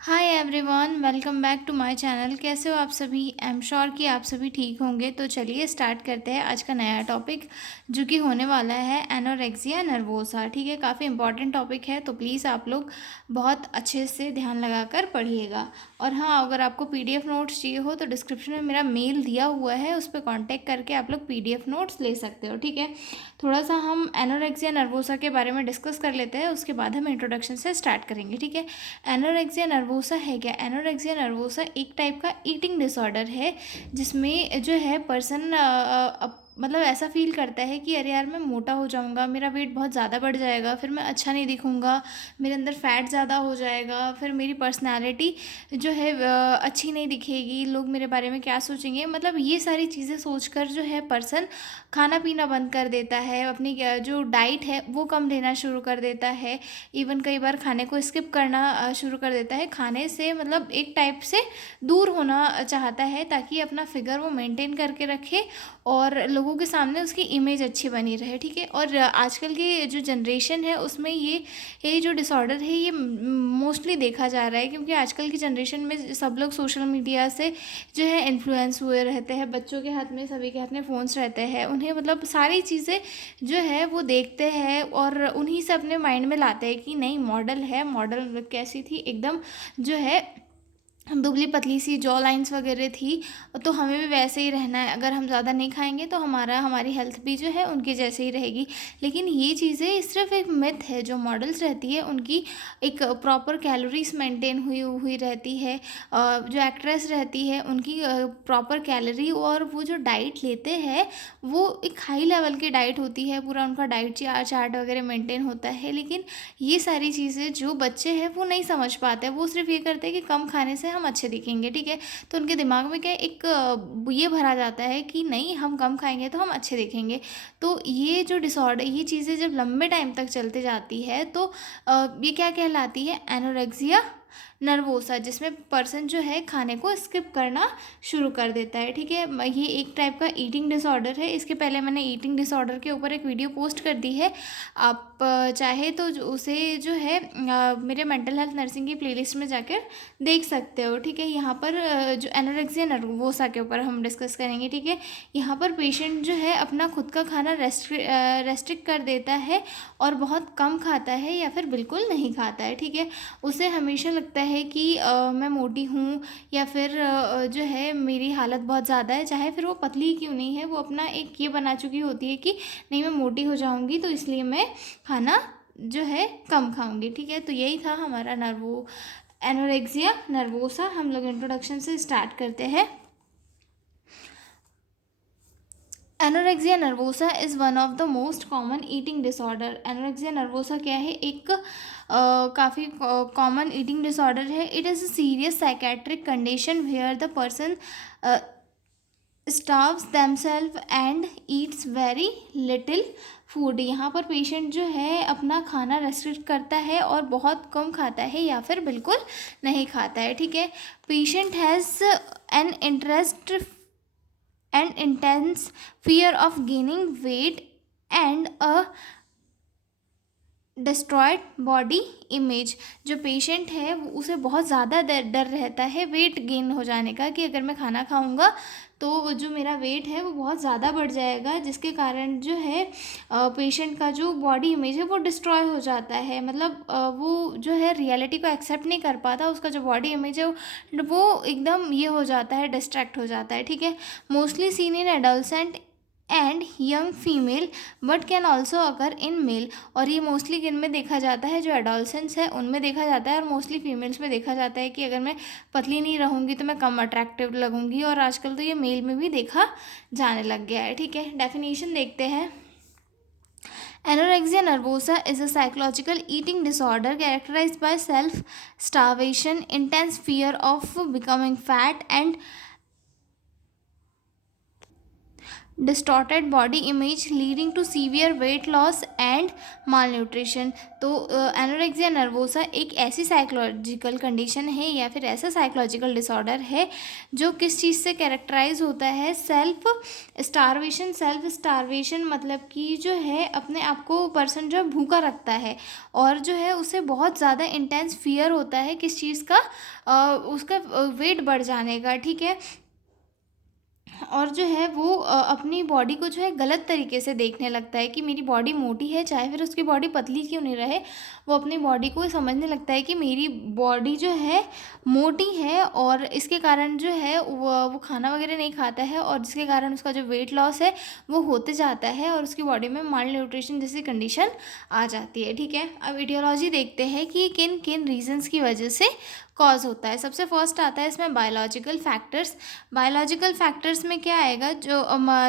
Hi everyone, welcome back to my channel. कैसे हो आप सभी? आई एम श्योर कि आप सभी ठीक होंगे। तो चलिए स्टार्ट करते हैं आज का नया टॉपिक, जो कि होने वाला है एनोरेक्सिया नर्वोसा। ठीक है, काफ़ी इंपॉर्टेंट टॉपिक है, तो प्लीज़ आप लोग बहुत अच्छे से ध्यान लगाकर पढ़िएगा। और हाँ, अगर आपको पीडीएफ नोट्स चाहिए हो तो डिस्क्रिप्शन में मेरा मेल दिया हुआ है, उस पर कॉन्टैक्ट करके आप लोग पीडीएफ नोट्स ले सकते हो। ठीक है, थोड़ा सा हम एनोरेक्सिया नर्वोसा के बारे में डिस्कस कर लेते हैं, उसके बाद हम इंट्रोडक्शन से स्टार्ट करेंगे। ठीक है, एनोरेक्सिया नर्वोसा है क्या? एनोरेक्सिया नर्वोसा एक टाइप का ईटिंग डिसऑर्डर है, जिसमें जो है पर्सन मतलब ऐसा फील करता है कि अरे यार, मैं मोटा हो जाऊंगा, मेरा वेट बहुत ज़्यादा बढ़ जाएगा, फिर मैं अच्छा नहीं दिखूंगा, मेरे अंदर फैट ज़्यादा हो जाएगा, फिर मेरी पर्सनैलिटी जो है अच्छी नहीं दिखेगी, लोग मेरे बारे में क्या सोचेंगे। मतलब ये सारी चीज़ें सोचकर जो है पर्सन खाना पीना बंद कर देता है, अपनी जो डाइट है वो कम लेना शुरू कर देता है। इवन कई बार खाने को स्किप करना शुरू कर देता है, खाने से मतलब एक टाइप से दूर होना चाहता है, ताकि अपना फिगर वो मेंटेन करके रखे और लोगों के सामने उसकी इमेज अच्छी बनी रहे। ठीक है, और आजकल की जो जनरेशन है उसमें ये जो डिसऑर्डर है ये मोस्टली देखा जा रहा है, क्योंकि आजकल की जनरेशन में सब लोग सोशल मीडिया से जो है इन्फ्लुएंस हुए रहते हैं। बच्चों के हाथ में, सभी के हाथ में फ़ोन्स रहते हैं, उन्हें मतलब सारी चीज़ें जो है वो देखते हैं और उन्हीं से अपने माइंड में लाते हैं कि नहीं, मॉडल है, मॉडल कैसी थी एकदम जो है दुबली पतली सी जॉ लाइंस वगैरह थी, तो हमें भी वैसे ही रहना है। अगर हम ज़्यादा नहीं खाएंगे तो हमारी हेल्थ भी जो है उनके जैसे ही रहेगी। लेकिन ये चीज़ें सिर्फ एक मिथ है। जो मॉडल्स रहती है उनकी एक प्रॉपर कैलोरीज मेंटेन हुई हुई रहती है। जो एक्ट्रेस रहती है उनकी प्रॉपर कैलोरी और वो जो डाइट लेते हैं वो एक हाई लेवल की डाइट होती है, पूरा उनका डाइट चार्ट वगैरह मेंटेन होता है। लेकिन ये सारी चीज़ें जो बच्चे हैं वो नहीं समझ पाते, वो सिर्फ ये करते हैं कि कम खाने से हम अच्छे दिखेंगे। ठीक है, तो उनके दिमाग में क्या है, एक ये भरा जाता है कि नहीं, हम कम खाएंगे तो हम अच्छे दिखेंगे। तो ये जो डिसऑर्डर, ये चीज़ें जब लंबे टाइम तक चलते जाती है तो ये क्या कहलाती है? एनोरेक्सिया नर्वोसा, जिसमें पर्सन जो है खाने को स्किप करना शुरू कर देता है। ठीक है, ये एक टाइप का ईटिंग डिसऑर्डर है। इसके पहले मैंने ईटिंग डिसऑर्डर के ऊपर एक वीडियो पोस्ट कर दी है, आप चाहे तो उसे जो है मेरे मेंटल हेल्थ नर्सिंग की प्लेलिस्ट में जाकर देख सकते हो। ठीक है, यहाँ पर जो एनोरेक्सिया नर्वोसा के ऊपर हम डिस्कस करेंगे। ठीक है, यहाँ पर पेशेंट जो है अपना खुद का खाना रेस्ट्रिक्ट कर देता है और बहुत कम खाता है या फिर बिल्कुल नहीं खाता है। ठीक है, उसे हमेशा लगता है कि मैं मोटी हूँ, या फिर जो है मेरी हालत बहुत ज़्यादा है, चाहे फिर वो पतली क्यों नहीं है, वो अपना एक ये बना चुकी होती है कि नहीं, मैं मोटी हो जाऊँगी तो इसलिए मैं खाना जो है कम खाऊंगी। ठीक है, तो यही था हमारा एनोरेक्सिया नर्वोसा। हम लोग इंट्रोडक्शन से स्टार्ट करते हैं। Anorexia nervosa is one of the most common eating disorder. Anorexia nervosa क्या है? एक काफ़ी कॉमन ईटिंग डिसऑर्डर है। It is a serious psychiatric condition where the person starves themselves and eats very little food. यहाँ पर patient जो है अपना खाना रेस्ट्रिक्ट करता है और बहुत कम खाता है या फिर बिल्कुल नहीं खाता है। ठीक है, patient has an interest and intense fear of gaining weight and a destroyed body image. जो पेशेंट है वो उसे बहुत ज़्यादा डर रहता है वेट गेन हो जाने का, कि अगर मैं खाना खाऊंगा तो जो मेरा वेट है वो बहुत ज़्यादा बढ़ जाएगा, जिसके कारण जो है पेशेंट का जो बॉडी इमेज है वो डिस्ट्रॉय हो जाता है। मतलब वो जो है रियलिटी को एक्सेप्ट नहीं कर पाता, उसका जो बॉडी इमेज है वो एकदम ये हो जाता है, डिस्ट्रैक्ट हो जाता है। ठीक है, mostly seen in adolescent and young female but can also अगर इन मेल। और ये मोस्टली किन में देखा जाता है? जो एडोलसेंस है उनमें देखा जाता है, और मोस्टली फीमेल्स में देखा जाता है कि अगर मैं पतली नहीं रहूँगी तो मैं कम अट्रैक्टिव लगूंगी। और आजकल तो ये मेल में भी देखा जाने लग गया है। ठीक है, डेफिनेशन देखते हैं। Anorexia nervosa is a psychological eating disorder characterized by self-starvation, intense fear of becoming fat, and distorted body image leading to severe weight loss and malnutrition. तो एनोरेक्सिया नर्वोसा एक ऐसी साइकोलॉजिकल कंडीशन है या फिर ऐसा psychological disorder है जो किस चीज़ से कैरेक्टराइज होता है, सेल्फ स्टारवेशन मतलब कि जो है अपने आप को पर्सन जो है भूखा रखता है और जो है उसे बहुत ज़्यादा इंटेंस फियर होता है किस चीज़ का, उसका वेट बढ़ जाने का, ठीक है। और जो है वो अपनी बॉडी को जो है गलत तरीके से देखने लगता है कि मेरी बॉडी मोटी है, चाहे फिर उसकी बॉडी पतली क्यों नहीं रहे, वो अपनी बॉडी को समझने लगता है कि मेरी बॉडी जो है मोटी है और इसके कारण जो है वो खाना वगैरह नहीं खाता है और जिसके कारण उसका जो वेट लॉस है वो होते जाता है और उसकी बॉडी में माल न्यूट्रिशन जैसी कंडीशन आ जाती है, ठीक है। अब ईटियोलॉजी देखते हैं कि किन किन रीजंस की वजह से कॉज होता है। सबसे फर्स्ट आता है इसमें बायोलॉजिकल फैक्टर्स। बायोलॉजिकल फैक्टर्स में क्या आएगा, जो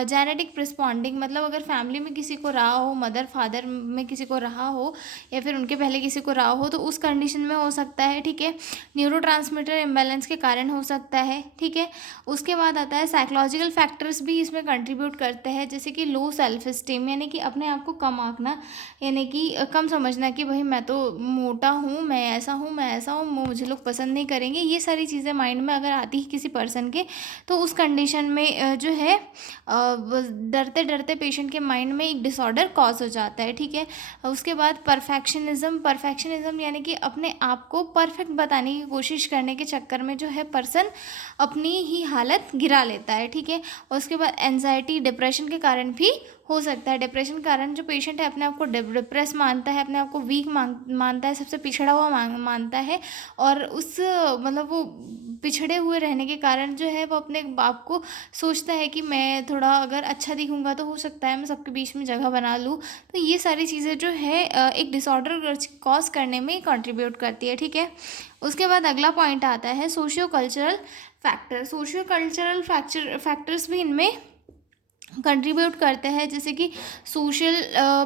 जेनेटिक रिस्पॉन्डिंग, मतलब अगर फैमिली में किसी को रहा हो, मदर फादर में किसी को रहा हो या फिर उनके पहले किसी को रहा हो तो उस कंडीशन में हो सकता है, ठीक है। न्यूरोट्रांसमीटर इम्बैलेंस के कारण हो सकता है, ठीक है। उसके बाद आता है साइकोलॉजिकल फैक्टर्स भी इसमें कंट्रीब्यूट करते हैं, जैसे कि लो सेल्फ स्टीम यानी कि अपने आप को कम आंकना, यानी कि कम समझना कि भाई मैं तो मोटा हूँ, मैं ऐसा हूँ, मैं ऐसा हूँ, मुझे लोग पसंद नहीं करेंगे। ये सारी चीज़ें माइंड में अगर आती है किसी पर्सन के तो उस कंडीशन में जो है डरते डरते पेशेंट के माइंड में एक डिसऑर्डर कॉज हो जाता है, ठीक है। उसके बाद परफेक्शनिज्म यानी कि अपने आप को परफेक्ट बताने की कोशिश करने के चक्कर में जो है पर्सन अपनी ही हालत गिरा लेता है, ठीक है। और उसके बाद एंजाइटी डिप्रेशन के कारण भी हो सकता है। डिप्रेशन के कारण जो पेशेंट है अपने आप को डिप्रेस मानता है, अपने आप को वीक मानता है, सबसे पिछड़ा हुआ मानता है और उस मतलब वो पिछड़े हुए रहने के कारण जो है वो अपने आप को सोचता है कि मैं थोड़ा अगर अच्छा दिखूंगा तो हो सकता है मैं सबके बीच में जगह बना लूँ। तो ये सारी चीज़ें जो है एक डिसऑर्डर कॉज करने में कंट्रीब्यूट करती है, ठीक है। उसके बाद अगला पॉइंट आता है socio cultural factor. Socio cultural factors भी इनमें कंट्रीब्यूट करते हैं, जैसे कि social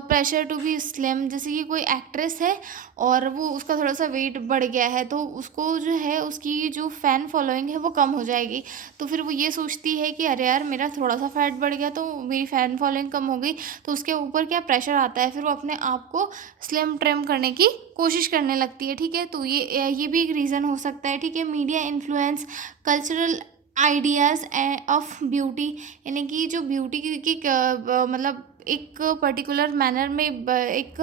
pressure to be slim, जैसे कि कोई एक्ट्रेस है और वो उसका थोड़ा सा वेट बढ़ गया है तो उसको जो है उसकी जो फ़ैन फॉलोइंग है वो कम हो जाएगी, तो फिर वो ये सोचती है कि अरे यार मेरा थोड़ा सा फैट बढ़ गया तो मेरी फ़ैन फॉलोइंग कम हो गई, तो उसके ऊपर क्या प्रेशर आता है, फिर वो अपने आप को स्लिम ट्रिम करने की कोशिश करने लगती है, ठीक है। तो ये भी एक रीज़न हो सकता है, ठीक है। Media influence, cultural ideas of beauty, यानी कि जो ब्यूटी की मतलब एक पर्टिकुलर मैनर में एक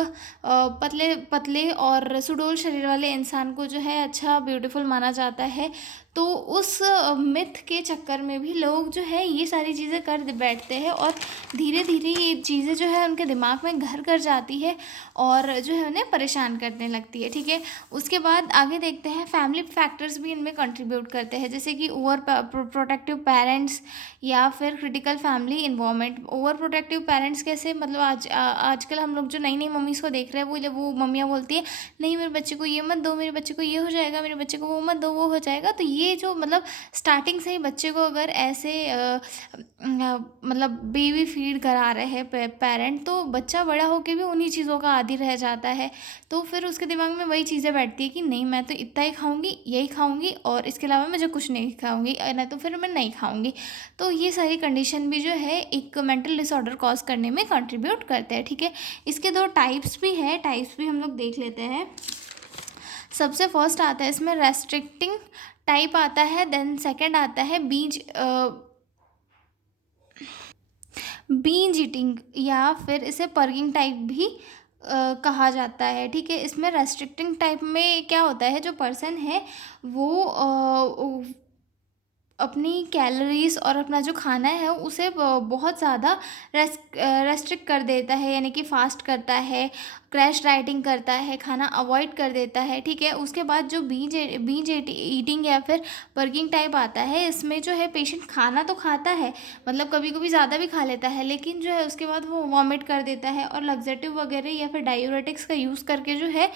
पतले पतले और सुडौल शरीर वाले इंसान को जो है अच्छा ब्यूटीफुल माना जाता है, तो उस मिथ के चक्कर में भी लोग जो है ये सारी चीज़ें कर बैठते हैं और धीरे धीरे ये चीज़ें जो है उनके दिमाग में घर कर जाती है और जो है उन्हें परेशान करने लगती है, ठीक है। उसके बाद आगे देखते हैं फैमिली फैक्टर्स भी इनमें कंट्रीब्यूट करते हैं, जैसे कि ओवर प्रोटेक्टिव पेरेंट्स या फिर critical family environment. Over protective parents कैसे, मतलब आजकल हम लोग जो नई नई मम्मीज़ को देख रहे हैं वो मम्मियाँ बोलती है नहीं मेरे बच्चे को ये मत दो, मेरे बच्चे को ये हो जाएगा, मेरे बच्चे को वो मत दो, वो हो जाएगा। तो ये जो मतलब स्टार्टिंग से ही बच्चे को अगर ऐसे मतलब बेबी फीड करा रहे हैं पेरेंट, तो बच्चा बड़ा होकर भी उन्हीं चीज़ों का आदी रह जाता है, तो फिर उसके दिमाग में वही चीज़ें बैठती है कि नहीं मैं तो इतना ही खाऊंगी, यही खाऊंगी और इसके अलावा मैं जो कुछ नहीं खाऊंगी, नहीं तो फिर मैं नहीं खाऊंगी। तो ये सारी कंडीशन भी जो है एक मेंटल डिसऑर्डर कॉज करने में कंट्रीब्यूट करते हैं, ठीक है। इसके दो टाइप्स भी है, टाइप्स भी हम लोग देख लेते हैं। सबसे फर्स्ट आता है इसमें रेस्ट्रिक्टिंग टाइप आता है, देन सेकंड आता है बींज ईटिंग या फिर इसे पर्गिंग टाइप भी कहा जाता है, ठीक है। इसमें रेस्ट्रिक्टिंग टाइप में क्या होता है, जो पर्सन है वो अपनी कैलोरीज और अपना जो खाना है उसे बहुत ज़्यादा रेस्ट्रिक्ट कर देता है, यानी कि फास्ट करता है, क्रैश डाइटिंग करता है, खाना अवॉइड कर देता है, ठीक है। उसके बाद जो बींज ईटिंग या फिर वर्किंग टाइप आता है, इसमें जो है पेशेंट खाना तो खाता है, मतलब कभी कभी ज़्यादा भी खा लेता है, लेकिन जो है उसके बाद वो वॉमिट कर देता है और लग्जेटिव वगैरह या फिर डायूरेटिक्स का यूज़ करके जो है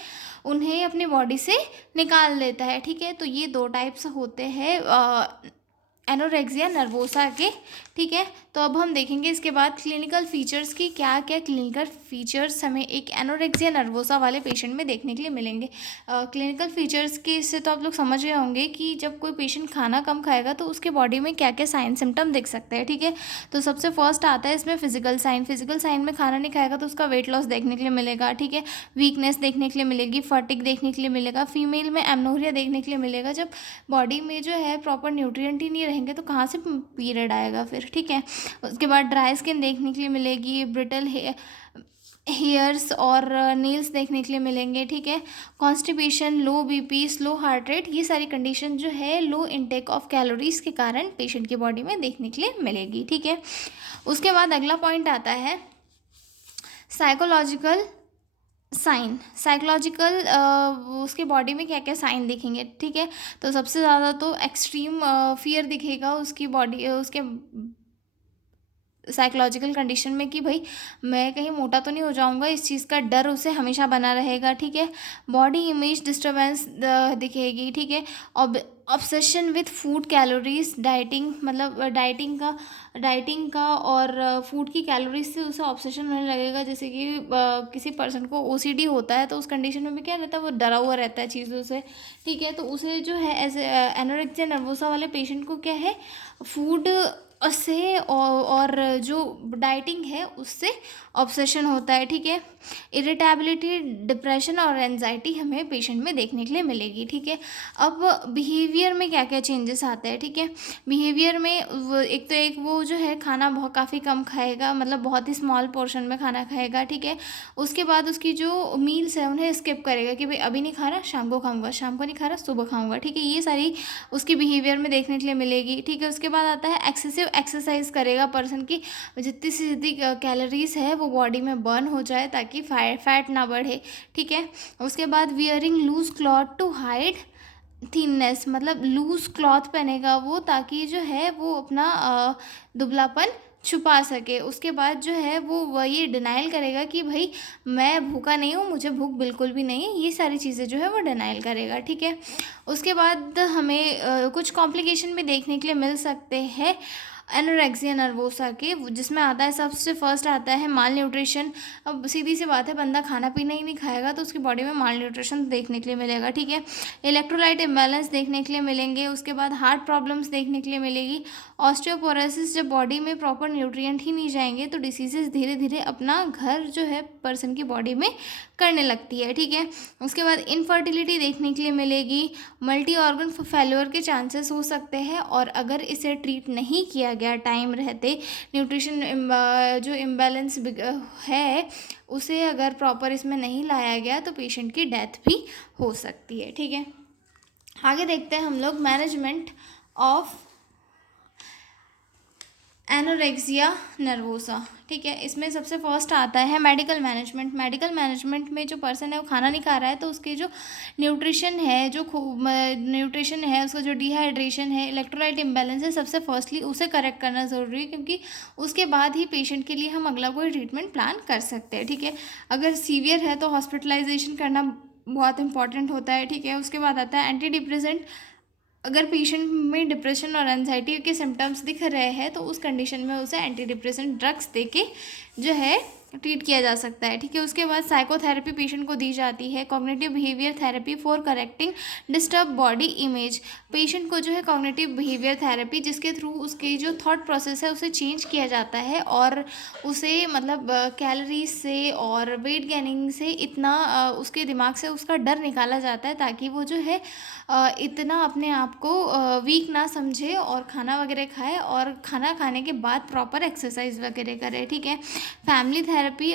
उन्हें अपनी बॉडी से निकाल देता है, ठीक है। तो ये दो टाइप्स होते हैं एनोरेक्सिया नर्वोसा के। ठीक है, तो अब हम देखेंगे इसके बाद क्लिनिकल फीचर्स की, क्या क्या क्लिनिकल फीचर्स हमें एक एनोरेक्सिया नर्वोसा वाले पेशेंट में देखने के लिए मिलेंगे। क्लिनिकल फीचर्स के इससे तो आप लोग समझ गए होंगे कि जब कोई पेशेंट खाना कम खाएगा तो उसके बॉडी में क्या क्या साइन सिम्टम दिख सकते हैं। ठीक है, तो सबसे फर्स्ट आता है इसमें फिजिकल साइन। फिजिकल साइन में खाना नहीं खाएगा तो उसका वेट लॉस देखने के लिए मिलेगा। ठीक है, वीकनेस देखने के लिए मिलेगी, फटिग देखने के लिए मिलेगा, फीमेल में एमनोरिया देखने के लिए मिलेगा। जब बॉडी में जो है प्रॉपर न्यूट्रिएंट ही नहीं रहेंगे तो कहाँ से पीरियड आएगा फिर। ठीक है, उसके बाद ड्राई स्किन देखने के लिए मिलेगी, ब्रिटल हेयर्स और नेल्स देखने के लिए मिलेंगे। ठीक है, कॉन्स्टिपेशन, लो बीपी, स्लो हार्ट रेट, ये सारी कंडीशन जो है लो इनटेक ऑफ कैलोरीज के कारण पेशेंट की बॉडी में देखने के लिए मिलेगी। ठीक है, उसके बाद अगला पॉइंट आता है साइकोलॉजिकल साइन। साइकोलॉजिकल उसके बॉडी में क्या क्या साइन दिखेंगे। ठीक है, तो सबसे ज़्यादा तो एक्सट्रीम फियर दिखेगा उसकी बॉडी, उसके साइकोलॉजिकल कंडीशन में कि भाई मैं कहीं मोटा तो नहीं हो जाऊंगा, इस चीज़ का डर उसे हमेशा बना रहेगा। ठीक है, बॉडी इमेज डिस्टर्बेंस दिखेगी। ठीक है, obsession with food calories, dieting, मतलब डाइटिंग का और फूड की कैलोरीज से उसे ऑब्सेशन होने लगेगा। जैसे कि किसी पर्सन को ओसीडी होता है तो उस कंडीशन में भी क्या रहता है, वो डरा हुआ रहता है चीज़ों से। ठीक है, तो उसे जो है ऐसे एनोरेक्सिया नर्वोसा वाले पेशेंट को क्या है, फूड से और जो डाइटिंग है उससे ऑब्सेशन होता है। ठीक है, इरिटेबिलिटी, डिप्रेशन और एनजाइटी हमें पेशेंट में देखने के लिए मिलेगी। ठीक है, अब बिहेवियर में क्या क्या चेंजेस आते हैं। ठीक है, बिहेवियर में एक तो एक वो जो है खाना बहुत काफ़ी कम खाएगा, मतलब बहुत ही स्मॉल पोर्शन में खाना खाएगा। ठीक है, उसके बाद उसकी जो मील्स है उन्हें स्किप करेगा कि भाई अभी नहीं खा रहा, शाम को खाऊंगा, शाम को नहीं खा रहा, सुबह खाऊंगा। ठीक है, ये सारी उसकी बिहेवियर में देखने के लिए मिलेगी। ठीक है, उसके बाद आता है एक्सेसिव एक्सरसाइज करेगा पर्सन की, जितनी से जितनी कैलोरीज है वो बॉडी में बर्न हो जाए ताकि फैट ना बढ़े। ठीक है, उसके बाद wearing loose cloth to hide thinness, मतलब लूज क्लॉथ पहनेगा वो ताकि जो है वो अपना दुबलापन छुपा सके। उसके बाद जो है वो ये डिनाइल करेगा कि भाई मैं भूखा नहीं हूँ, मुझे भूख बिल्कुल भी नहीं है, ये सारी चीज़ें जो है वो डिनाइल करेगा। ठीक है, उसके बाद हमें कुछ कॉम्प्लिकेशन भी देखने के लिए मिल सकते हैं एनोरेक्सिया नर्वोसा के, जिसमें आता है सबसे फर्स्ट आता है माल न्यूट्रिशन। अब सीधी सी बात है, बंदा खाना पीना ही नहीं खाएगा तो उसकी बॉडी में माल न्यूट्रिशन देखने के लिए मिलेगा। ठीक है, इलेक्ट्रोलाइट इम्बैलेंस देखने के लिए मिलेंगे। उसके बाद हार्ट प्रॉब्लम्स देखने के लिए मिलेगी, ऑस्टियोपोरोसिस, जब बॉडी में प्रॉपर न्यूट्रिएंट ही नहीं जाएंगे तो डिसीजेज धीरे धीरे अपना घर जो है पर्सन की बॉडी में करने लगती है। ठीक है, उसके बाद इनफर्टिलिटी देखने के लिए मिलेगी, मल्टी ऑर्गन फेल्योर के चांसेस हो सकते हैं, और अगर इसे ट्रीट नहीं किया गया टाइम रहते, न्यूट्रिशन जो इम्बैलेंस है उसे अगर प्रॉपर इसमें नहीं लाया गया तो पेशेंट की डेथ भी हो सकती है। ठीक है, आगे देखते हैं हम लोग मैनेजमेंट ऑफ एनोरेक्सिया नर्वोसा। ठीक है, इसमें सबसे फर्स्ट आता है मेडिकल मैनेजमेंट। मेडिकल मैनेजमेंट में जो पर्सन है वो खाना नहीं खा रहा है तो उसके जो न्यूट्रिशन है, न्यूट्रिशन है, उसका जो डिहाइड्रेशन है, इलेक्ट्रोलाइट इम्बैलेंस है, सबसे फर्स्टली उसे करेक्ट करना ज़रूरी है, क्योंकि उसके बाद ही पेशेंट के लिए हम अगला कोई ट्रीटमेंट प्लान कर सकते हैं। ठीक है, अगर सीवियर है तो हॉस्पिटलाइजेशन करना बहुत इंपॉर्टेंट होता है। ठीक है, उसके बाद आता है एंटी डिप्रेसेंट। अगर पेशेंट में डिप्रेशन और एंजाइटी के सिम्टम्स दिख रहे हैं तो उस कंडीशन में उसे एंटी डिप्रेसेंट ड्रग्स देके जो है ट्रीट किया जा सकता है। ठीक है, उसके बाद साइकोथेरेपी पेशेंट को दी जाती है, cognitive behaviour therapy for correcting disturb body image. Patient को जो है कॉग्निटिव बिहेवियर थेरेपी, जिसके थ्रू उसकी जो थॉट प्रोसेस है उसे चेंज किया जाता है और उसे मतलब कैलोरीज से और वेट गेनिंग से इतना उसके दिमाग से उसका डर निकाला जाता है ताकि वो जो है इतना अपने आप को वीक ना समझे और खाना वगैरह खाए और खाना खाने के बाद प्रॉपर एक्सरसाइज वगैरह करे। ठीक है, family therapy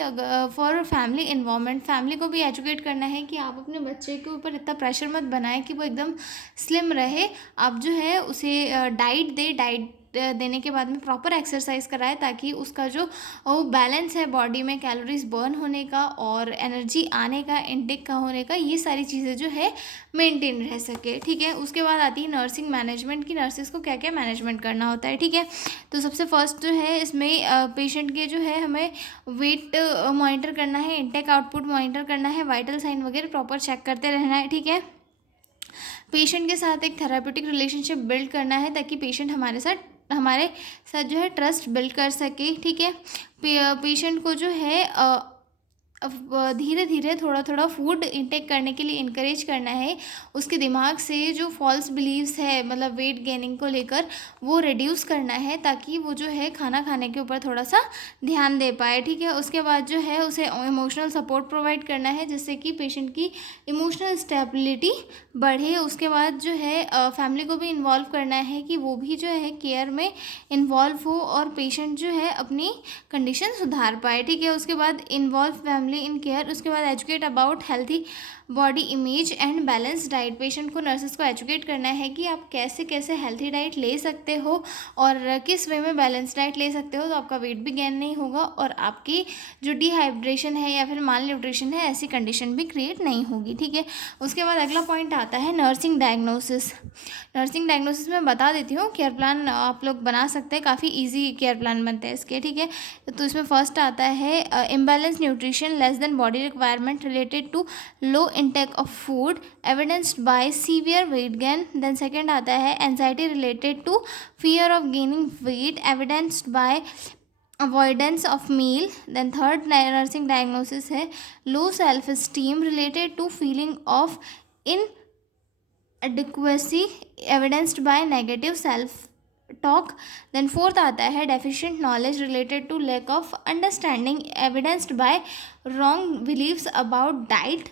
for family environment. Family को भी एजुकेट करना है कि आप अपने बच्चे के ऊपर इतना प्रेशर मत बनाएं कि वो एकदम स्लिम रहे, आप जो है उसे डाइट देने के बाद में प्रॉपर एक्सरसाइज कराए ताकि उसका जो वो बैलेंस है बॉडी में कैलोरीज बर्न होने का और एनर्जी आने का, इनटेक का होने का, ये सारी चीज़ें जो है मेंटेन रह सके। ठीक है, उसके बाद आती है नर्सिंग मैनेजमेंट की नर्सिस को क्या क्या मैनेजमेंट करना होता है। ठीक है, तो सबसे फर्स्ट जो है इसमें पेशेंट के जो है हमें वेट मॉनिटर करना है, इनटेक आउटपुट मॉनिटर करना है, वाइटल साइन वगैरह प्रॉपर चेक करते रहना है। ठीक है, पेशेंट के साथ एक थेरापेटिक रिलेशनशिप बिल्ड करना है ताकि पेशेंट हमारे साथ जो है ट्रस्ट बिल्ड कर सके, ठीक है। पेशेंट को जो है धीरे धीरे थोड़ा थोड़ा फूड इंटेक करने के लिए इनकरेज करना है। उसके दिमाग से जो फॉल्स बिलीव्स है मतलब वेट गेनिंग को लेकर वो रिड्यूस करना है ताकि वो जो है खाना खाने के ऊपर थोड़ा सा ध्यान दे पाए, ठीक है। उसके बाद जो है उसे इमोशनल सपोर्ट प्रोवाइड करना है जिससे कि पेशेंट की इमोशनल स्टेबिलिटी बढ़े। उसके बाद जो है फैमिली को भी इन्वॉल्व करना है कि वो भी जो है केयर में इन्वॉल्व हो और पेशेंट जो है अपनी कंडीशन सुधार पाए, ठीक है। उसके बाद इन्वॉल्व फैमिली इन केयर। उसके बाद educate about healthy body image and balance diet. Patient को नर्सेस को एजुकेट करना है कि आप कैसे कैसे हेल्थी डाइट ले सकते हो और किस वे में बैलेंस डाइट ले सकते हो तो आपका वेट भी गेन नहीं होगा और आपकी जो डिहाइड्रेशन है या फिर माल न्यूट्रिशन है ऐसी कंडीशन भी क्रिएट नहीं होगी, ठीक है। उसके बाद अगला पॉइंट आता है नर्सिंग डायग्नोसिस। नर्सिंग डायग्नोसिस में बता देती हूँ, केयर प्लान आप लोग बना सकते हैं, काफ़ी ईजी केयर प्लान बनते हैं इसके, ठीक है। तो इसमें फर्स्ट आता है imbalance nutrition less than body requirement related to low intake of food evidenced by severe weight gain. then second आता है anxiety related to fear of gaining weight evidenced by avoidance of meal. then third nursing diagnosis है low self esteem related to feeling of inadequacy evidenced by negative self talk. then fourth आता है deficient knowledge related to lack of understanding evidenced by wrong beliefs about diet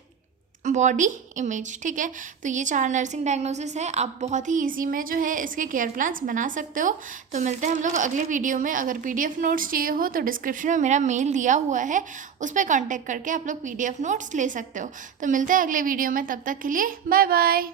body image, ठीक है। तो ये 4 nursing diagnosis है, आप बहुत ही easy में जो है इसके केयर प्लान्स बना सकते हो। तो मिलते हैं हम लोग अगले वीडियो में। अगर पीडीएफ नोट्स चाहिए हो तो डिस्क्रिप्शन में मेरा मेल दिया हुआ है, उस पर कांटेक्ट करके आप लोग पीडीएफ नोट्स ले सकते हो। तो मिलते हैं अगले वीडियो में, तब तक के लिए बाय बाय।